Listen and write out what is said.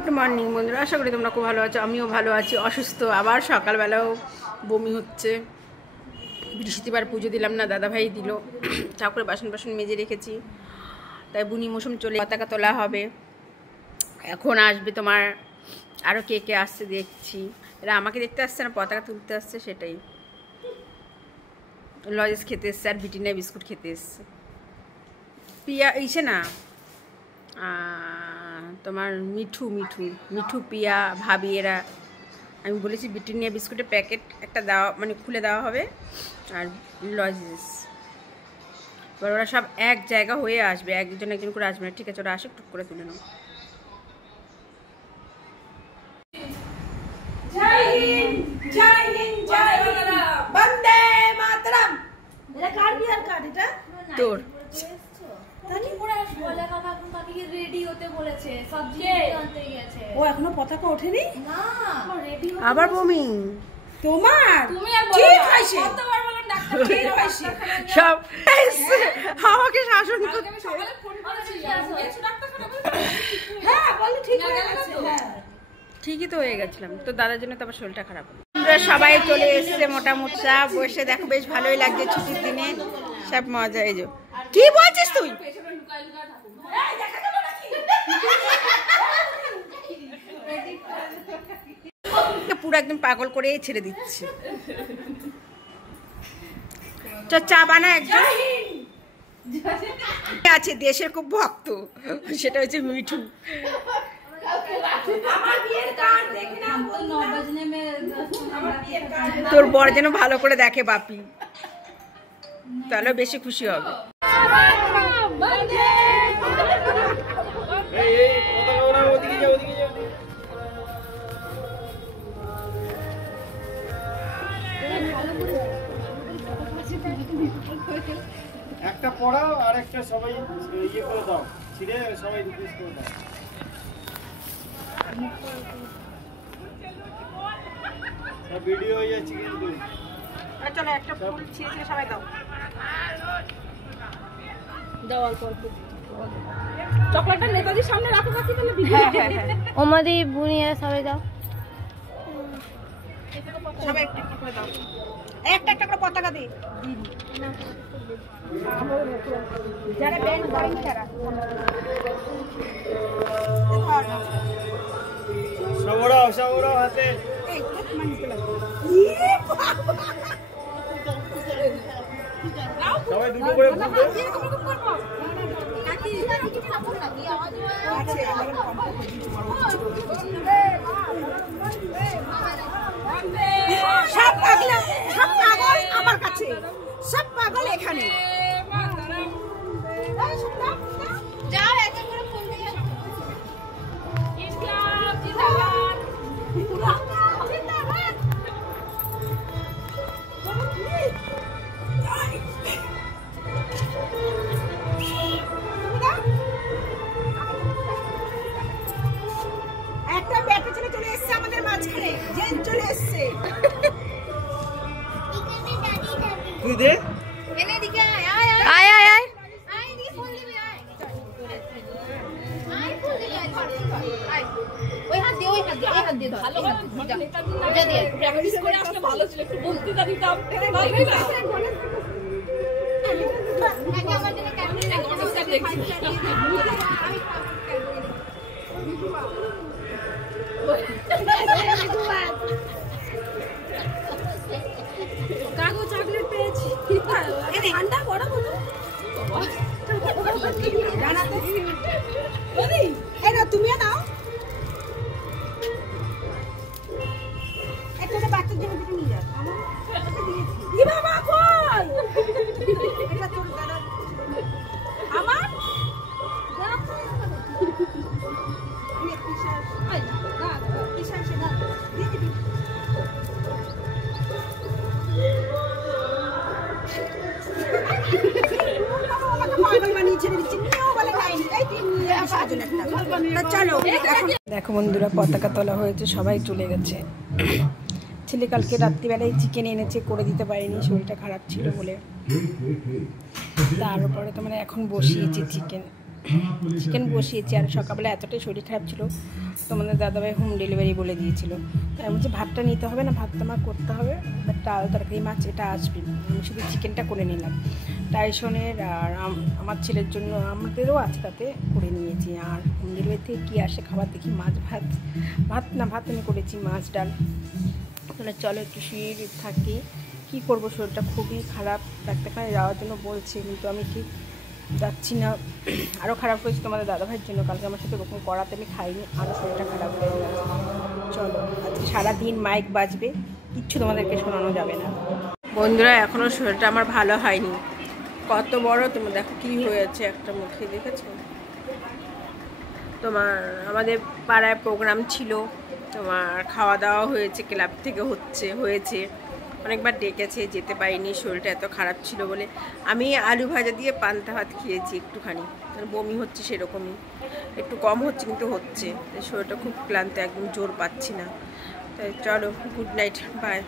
Good morning বন্ধুরা, আশা করি তোমরা খুব ভালো আছো। আমিও ভালো আছি, অসুস্থ। আবার সকালবেলাও বমি হচ্ছে। বৃহস্পতিবার পুজো দিলাম না, দাদাভাই দিল। ঠাকুরের বাসন মেজে রেখেছি, তাই বুনি মৌসুম চলে পতাকা তোলা হবে। এখন আসবে তোমার আরও কে কে আসছে দেখছি। এরা আমাকে দেখতে আসছে না, পতাকা তুলতে আসছে, সেটাই। লজেস খেতে এসছে আর বিটিনা বিস্কুট খেতে এসছে। পিয়া ইসে না তোমার মিঠু পিয়া ভাবি এরা। আমি বলেছি ব্রিটানিয়া বিস্কুটের প্যাকেট একটা দেওয়া, মানে খুলে দেওয়া হবে, আর লজেস। এবার ওরা সব এক জায়গা হয়ে আসবে, একজন করে আসবে না। ঠিক আছে, ওরা আসে, টুক করে তুলে নাও। জয় হিন্দ, জয় হিন্দ, জয় হিন্দ, বন্দে মাতরম। এটা কার বিয়ার কার্ড? এটা তোর। ও এখনো পতাকা ওঠেনি। আবার বমি তোমার? সব আমাকে শাসন করছে। ঠিকই তো হয়ে গেছিলাম তো, দাদার জন্য তো আবার শরীরটা খারাপ হলো। সবাই চলে এসছে মোটামুটি, সব বসে দেখো, বেশ ভালোই লাগছে ছুটির দিনে, সব মজা। এই যে কি বলছিস তুই? পুরো একদম পাগল করে ছেড়ে দিচ্ছে। চা বানা একজন আছে দেশের খুব ভক্ত, সেটা হচ্ছে মিঠু। তোর বর যেন ভালো করে দেখে বাপি, তাহলে বেশি খুশি হবে। একটা পড়াও আর একটা সবাই ইয়ে করে দাও, ছিঁড়ে সবাই রিপ্লেস করে দাও। সব ভিডিও হয়ে যাচ্ছে কিন্তু। চলো একটা ফুল ছিঁড়ে সবাই দাও। দাও অল্প অল্প। চকলেটটা নেতাজির সামনে রাখো কাকি, তাহলে ভিডিও। হ্যাঁ ওমাদি বুনিয়া সবাই দাও, সবাই একটা একটা করে দাও। একটা একটা করে পতাকা দে। যারা ব্যান্ড করেনি তারা সবরাও হাতে। সবাই দুটো করে ফুল দে। সব পাগল আমার কাছে, সব পাগল এখানে। একটা ব্যাটা ছেলে চলে এসছে আমাদের মাঝখানে, জেন চলে এসছে। তুই দে। এনে দিকে আয় আয় আয় আয় আয় দিকে ফোন দিবি, আয় আয় ফোন দিবি, আয় ওই হাত দিয়ে ধর, ভালো যা দিয়ে প্র্যাকটিস করে আসলে ভালো ছিল, একটু বলতিটা দিতাম তাহলে না। আমি আমার জন্য ক্যামেরা গণনা দেখছি। কাগজ চকলেট পেয়েছি, ঠান্ডা বড় বলো জানাতে। এই না তুমিও নাও একটা, বাচ্চার জন্য কিছু নিয়ে যাও। কি বাবা কই? এটা তোর দাদা আমার দেখো বন্ধুরা, পতাকা তোলা হয়েছে, সবাই চলে গেছে। ছেলে কালকে রাত্রিবেলায় চিকেন এনেছে, করে দিতে পারিনি, শরীরটা খারাপ ছিল বলে। তারপরে তো মানে এখন বসিয়েছি চিকেন। চিকেন বসিয়েছি। আর সকালবেলা এতটাই শরীর খারাপ ছিল, তোমাদের দাদাভাই হোম ডেলিভারি বলে দিয়েছিল। তাই আমি বলছি ভাতটা নিতে হবে না, ভাতটা আমার করতে হবে, ডাল তরকারি মাছ এটা আসবে, আমি শুধু চিকেনটা করে নিলাম। টাইসনের আর আমার ছেলের জন্য, আমাদেরও আছে তাতে করে নিয়েছি। আর হোম ডেলিভারি থেকে কী আসে খাবার দেখি, মাছ ভাত আমি করেছি, মাছ ডাল। তাহলে চলো একটু শুয়ে থাকি, কী করবো, শরীরটা খুবই খারাপ। ডাক্তারখানে যাওয়ার জন্য বলছে, কিন্তু আমি ঠিক যাচ্ছি না। আরও খারাপ হয়েছে তোমাদের দাদাভাইয়ের জন্য, কালকে আমার সাথে ওরকম করাতে আমি খাইনি, আরও শরীরটা খারাপ হয়ে গেছে। চলো আজকে সারাদিন মাইক বাজবে, কিচ্ছু তোমাদেরকে শোনানো যাবে না। বন্ধুরা এখনও শরীরটা আমার ভালো হয়নি, কত বড় তোমার দেখো কী হয়েছে একটা মুখে, দেখেছো? তোমার আমাদের পাড়ায় প্রোগ্রাম ছিল, তোমার খাওয়া দাওয়া হয়েছে, ক্লাব থেকে হয়েছে, অনেকবার ডেকেছে, যেতে পারিনি, শরীরটা এত খারাপ ছিল বলে। আমি আলু ভাজা দিয়ে পান্তা ভাত খেয়েছি একটুখানি, বমি হচ্ছে সেরকমই, একটু কম হচ্ছে কিন্তু হচ্ছে, শরীরটা খুব ক্লান্ত, একদম জোর পাচ্ছি না। তাই চলো, গুড নাইট, বাই।